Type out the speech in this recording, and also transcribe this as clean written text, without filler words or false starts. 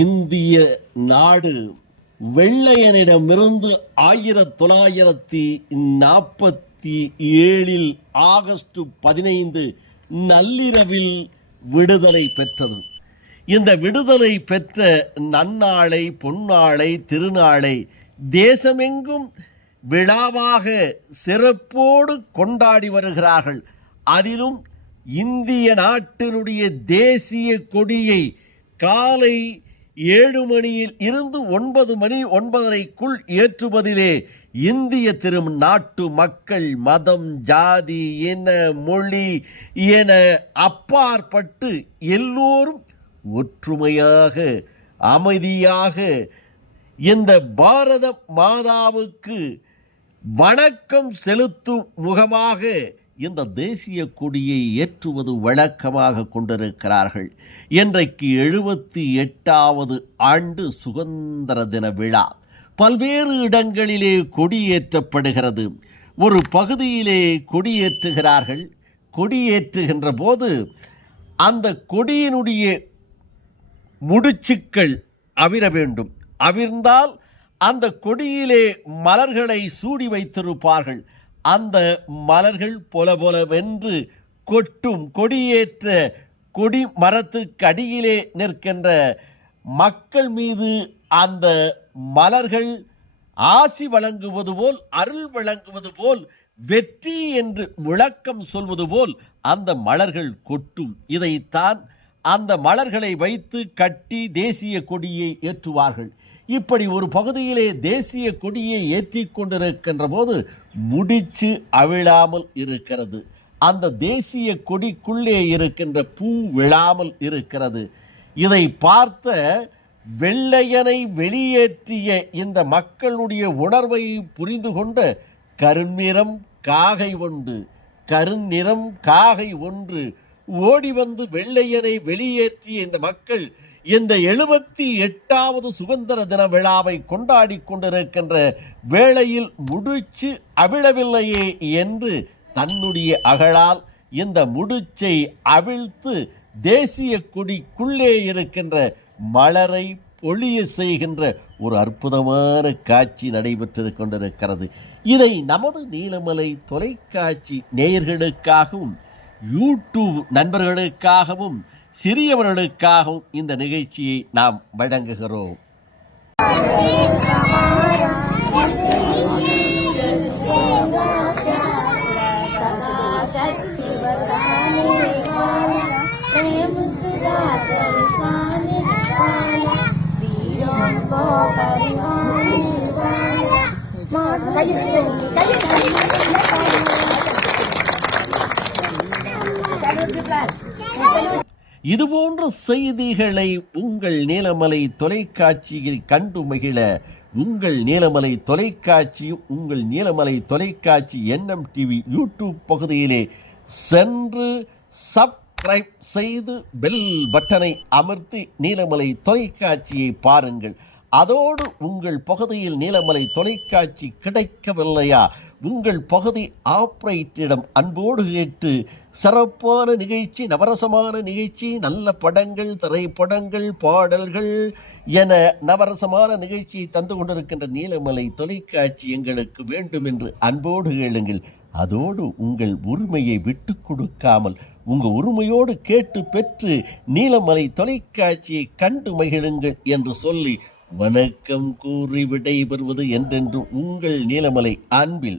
இந்திய நாடு வெள்ளையனிடமிருந்து 1947 ஆகஸ்ட் 15 நள்ளிரவில் விடுதலை பெற்றது. இந்த விடுதலை பெற்ற நன்னாளை, பொன்னாளை, திருநாளை தேசமெங்கும் விழாவாக சிறப்போடு கொண்டாடி வருகிறார்கள். அதிலும் இந்திய நாட்டினுடைய தேசிய கொடியை காலை 7 மணியில் இருந்து 9 மணி 9:30க்குள் ஏற்றுவதிலே இந்திய நாட்டு மக்கள் மதம், ஜாதி, இன, மொழி என அப்பாற்பட்டு எல்லோரும் ஒற்றுமையாக அமைதியாக இந்த பாரத மாதாவுக்கு வணக்கம் செலுத்தும் முகமாக இந்த தேசிய கொடியை ஏற்றுவது வழக்கமாக கொண்டிருக்கிறார்கள். இன்றைக்கு 78வது ஆண்டு சுதந்திர தின விழா. பல்வேறு இடங்களிலே கொடியேற்றப்படுகிறது. ஒரு பகுதியிலே கொடியேற்றுகிறார்கள். கொடியேற்றுகின்ற போது அந்த கொடியினுடைய முடிச்சுக்கள் அவிர வேண்டும். அவிர்ந்தால் அந்த கொடியிலே மலர்களை சூடி வைத்திருப்பார்கள். அந்த மலர்கள் பொலவென்று கொட்டும். கொடியேற்ற கொடி மரத்துக்கு அடியிலே நிற்கின்ற மக்கள் மீது அந்த மலர்கள் ஆசி வழங்குவது போல், அருள் வழங்குவது போல், வெற்றி என்று முழக்கம் சொல்வது போல் அந்த மலர்கள் கொட்டும். இதைத்தான் அந்த மலர்களை வைத்து கட்டி தேசிய கொடியை ஏற்றுவார்கள். இப்படி ஒரு பகுதியிலே தேசிய கொடியை ஏற்றி கொண்டிருக்கின்ற போது முடிச்சு அவிழாமல் இருக்கிறது. அந்த தேசிய கொடிக்குள்ளே இருக்கின்ற பூ விழாமல் இருக்கிறது. இதை பார்த்த வெள்ளையனை வெளியேற்றிய இந்த மக்களுடைய உணர்வை புரிந்து கொண்ட கருநிறம் காகை ஒன்று ஓடி வந்து வெள்ளையனை வெளியேற்றிய இந்த மக்கள் இந்த 78வது சுதந்திர தின விழாவை கொண்டாடி கொண்டிருக்கின்ற வேளையில் முடிச்சு அவிழவில்லையே என்று தன்னுடைய அகழால் இந்த முடிச்சை அவிழ்த்து தேசிய கொடிக்குள்ளே இருக்கின்ற மலரை பொழிய செய்கின்ற ஒரு அற்புதமான காட்சி நடைபெற்று கொண்டிருக்கிறது. இதை நமது நீலமலை தொலைக்காட்சி நேயர்களுக்காகவும் யூடியூப் நண்பர்களுக்காகவும் சிறியவர்களுக்காகவும் இந்த நிகழ்ச்சியை நாம் வழங்குகிறோம். இதுபோன்ற செய்திகளை உங்கள் நீலமலை தொலைக்காட்சியில் கண்டு மகிழ உங்கள் நீலமலை தொலைக்காட்சியும் உங்கள் நீலமலை தொலைக்காட்சி NMTV யூடியூப் பகுதியிலே சென்று சப்ஸ்கிரைப் செய்து பெல் பட்டனை அமர்த்தி நீலமலை தொலைக்காட்சியை பாருங்கள். அதோடு உங்கள் பகுதியில் நீலமலை தொலைக்காட்சி கிடைக்கவில்லையா, உங்கள் பகுதி ஆப்ரேட்டரிடம் அன்போடு கேட்டு சிறப்பான நிகழ்ச்சி, நவரசமான நிகழ்ச்சி, நல்ல படங்கள், திரைப்படங்கள், பாடல்கள் என நவரசமான நிகழ்ச்சியை தந்து கொண்டிருக்கின்ற நீலமலை தொலைக்காட்சி எங்களுக்கு வேண்டும் என்று அன்போடு கேளுங்கள். அதோடு உங்கள் உரிமையை விட்டு கொடுக்காமல் உங்கள் உரிமையோடு கேட்டு பெற்று நீலமலை தொலைக்காட்சியை கண்டு மகிழுங்கள் என்று சொல்லி வணக்கம் கூறி விடைபெறுவது என்றென்று உங்கள் நீலமலை அன்பில்